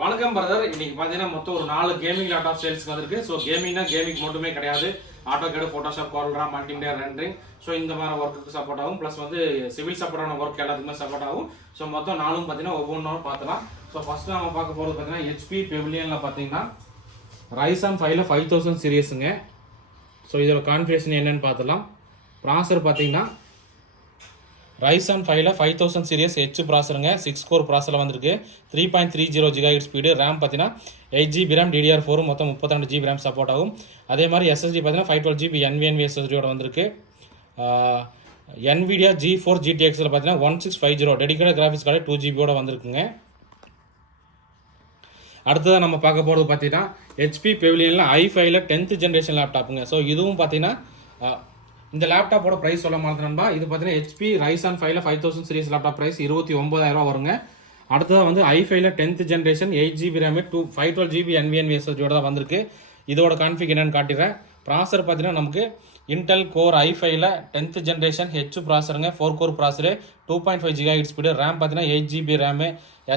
வணக்கம் பிரதர். இன்னைக்கு பார்த்தீங்கன்னா மொத்தம் ஒரு 4 கேமிங் லேப்டாப் சேல்ஸ்க்கு வந்திருக்கு. ஸோ கேமிங்னா கேமிங் மட்டுமே கிடையாது, AutoCAD, Photoshop, கோரல்ரா, multimedia rendering, so இந்த மாதிரி ஒர்க்குக்கு சப்போர்ட் ஆகும். ப்ளஸ் வந்து சிவில் சப்போர்ட்டான ஒர்க் எல்லாத்துக்குமே சப்போர்ட் ஆகும். ஸோ மொத்தம் 4 பார்த்தீங்கன்னா ஒவ்வொன்றும் பார்த்துலாம். ஸோ ஃபர்ஸ்ட் நம்ம பார்க்க போகிறது பார்த்தீங்கன்னா HP பெவிலியனில் பார்த்தீங்கன்னா RYZEN 5ல 5000 சீரியஸுங்க. ஸோ இதோட கான்ஃபிகரேஷன் என்னன்னு பார்த்துலாம். ப்ராசர் பார்த்தீங்கன்னா RYZEN 5ல 5000 சீரியஸ் H ப்ராசருங்க, 6 கோர் ப்ராசரில் வந்திருக்கு. 3.30 GHz ஸ்பீடு. ரேம் பார்த்தீங்கன்னா 8 GB ரேம் DDR4 மொத்தம் 32 GB ரேம் சப்போர்ட் ஆகும். அதே மாதிரி SSD பார்த்தீங்கன்னா 512 GB nvme SSDயோட வந்திருக்கு. Nvida GeForce GTXல பார்த்தீங்கன்னா 1650 டெடிகேட்டட் கிராஃபிக்ஸ் கார்டு 2 GB வந்திருக்குங்க. அடுத்ததாக நம்ம பார்க்க போகிறது பார்த்தீங்கன்னா HP பெவிலியனில் i5ல 10th ஜென்ரேஷன் லேப்டாப்புங்க. ஸோ இதுவும் பார்த்தீங்கன்னா இந்த லேப்டாப்போட ப்ரைஸ் சொல்ல மாதிரி நண்பா. இது பார்த்தீங்கன்னா HP RYZEN 5ல 5000 சீரிஸ் லேப்டாப் ப்ரைஸ் 29000 வருங்க. அடுத்ததாக வந்து i5ல 10th generation 8 GB RAM 512 GB nvme SSDயோட தான் வந்திருக்கு. இதோட கான்ஃபிக் என்னன்னு காட்டிடுறேன். ப்ராசர் பார்த்தீங்கன்னா நமக்கு இன்டெல் கோர் i5ல 10th ஜென்ரேஷன் H ப்ராசருங்க, 4 core processor, 2.5 GHz speed. RAM பார்த்தீங்கன்னா 8 GB ரேமு.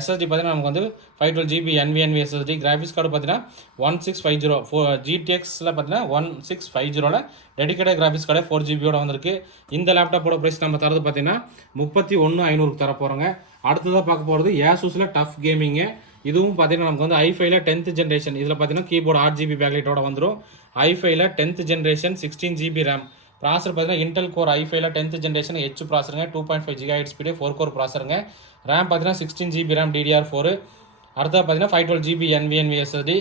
SSD பார்த்தீங்கன்னா நமக்கு வந்து 512 GB nvme SSD. Graphics card பார்த்தீங்கன்னா 1650 GTXல பார்த்தீங்கன்னா 1650ல டெடிகேட்டட் கிராஃபிக்ஸ் கார்டு 4 GBயோட வந்திருக்கு. இந்த லேப்டாப்போட ப்ரைஸ் நம்ம தரது பார்த்தீங்கன்னா 31500 தர போகிறோங்க. அடுத்ததாக பார்க்க போகிறது Asusல டஃப் கேமிங்கு. இதுவும் பார்த்தீங்கன்னா நமக்கு வந்து i5ல 10th ஜென்ரேஷன். இதில் பார்த்தீங்கன்னா கீபோர்டு 8 GB பேக்லைட்டோட வந்துடும். i5ல 10th generation 16 GB RAM. Processor பார்த்தீங்கன்னா இன்டெல் கோர் i5ல 10th ஜென்ரேஷன் H ப்ராசருங்க, 2.5 GHz ஸ்பீடு, 4 கோர் ப்ராசருங்க. ரேம் பார்த்தீங்கன்னா 16 GB ரேம் DDR4. அடுத்தது பார்த்தீங்கன்னா 512 GB nvme SSD.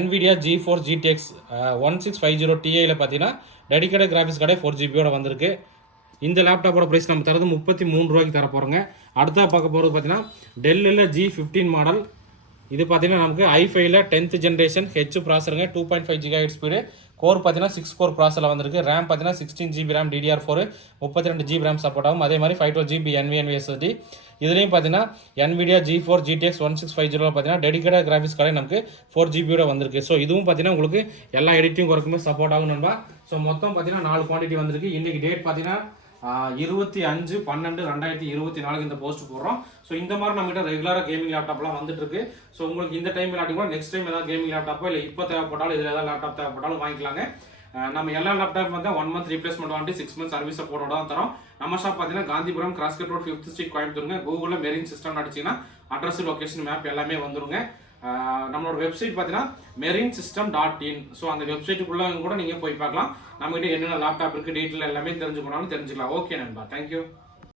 Nvida GeForce GTX 1650 Tiல பார்த்தீங்கன்னா டெடிகேட்டட் கிராஃபிக்ஸ் கார்டு 4 GBயோட வந்திருக்கு. இந்த லேப்டாப்போட ப்ரைஸ் நம்ம தரது 33 ரூபாய்க்கு தர போகிறோங்க. அடுத்ததாக பார்க்க போகிறது பார்த்தீங்கன்னா டெல்லில் G15 மாடல். இது பார்த்தீங்கன்னா நமக்கு i5ல 10th ஜென்ரேஷன் H ப்ராசருங்க, 2.5 GHz ஸ்பீடு, கோர் பார்த்தீங்கன்னா 6 கோர் ப்ராசரில் வந்திருக்கு. ரேம் பார்த்தீங்கன்னா 16 GB RAM DDR4, 32 GB RAM support ஆகும். அதே மாதிரி 512 GB nvme SSD. இதுலேயும் பார்த்தீங்கன்னா Nvida GeForce GTX 1650 பார்த்தீங்கன்னா டெடிகேட்டட் கிராஃபிக்ஸ் கார்டு நமக்கு 4 GBயோட வந்திருக்கு. ஸோ இதுவும் பார்த்தீங்கன்னா உங்களுக்கு எல்லா எடிட்டிங் ஒர்க்குமே சப்போர்ட் ஆகும் நண்பா. ஸோ மொத்தம் பார்த்தீங்கன்னா 4 குவான்டிட்டி வந்திருக்கு. இன்றைக்கி டேட் பார்த்தீங்கன்னா 25/12/2024 இந்த போஸ்ட் போடுறோம். ஸோ இந்த மாதிரி நம்மகிட்ட ரெகுலராக கேமிங் லேப்டாப்லாம் வந்துட்டு இருக்கு. ஸோ உங்களுக்கு இந்த டைம் இல்லாட்டி கூட நெக்ஸ்ட் டைம் ஏதாவது கேமிங் லேப்டாப்போ இல்லை இப்போ தேவைப்பட்டாலும் இதில் ஏதாவது லேப்டாப் தேவைப்பட்டாலும் வாங்கிக்கலாங்க. நம்ம எல்லா லேப்டாப் வந்து 1 month ரீப்ளேஸ்மெண்ட் வாங்கி 6 months சர்வீஸ் சப்போர்ட்டோட தான் தரோம். நம்ம ஷாப் பார்த்தீங்கன்னா Gandhipuram crosscut road 5th street கோயம்புத்தூருங்க. கூகுளில் மெரின் சிஸ்டம் அடிச்சிங்கன்னா அட்ரஸ், லொகேஷன், மேப் எல்லாமே வந்துருங்க. நம்மளோட வெப்சைட் பார்த்தீங்கன்னா marinsystem.in. ஸோ அந்த வெப்சைட்டுக்குள்ளே கூட நீங்கள் போய் பார்க்கலாம். நம்மகிட்ட என்னென்ன லேப்டாப் இருக்குது, டீட்டெயில் எல்லாமே தெரிஞ்சுக்கணும்னு தெரிஞ்சுக்கலாம். ஓகே நண்பா, தேங்க்யூ.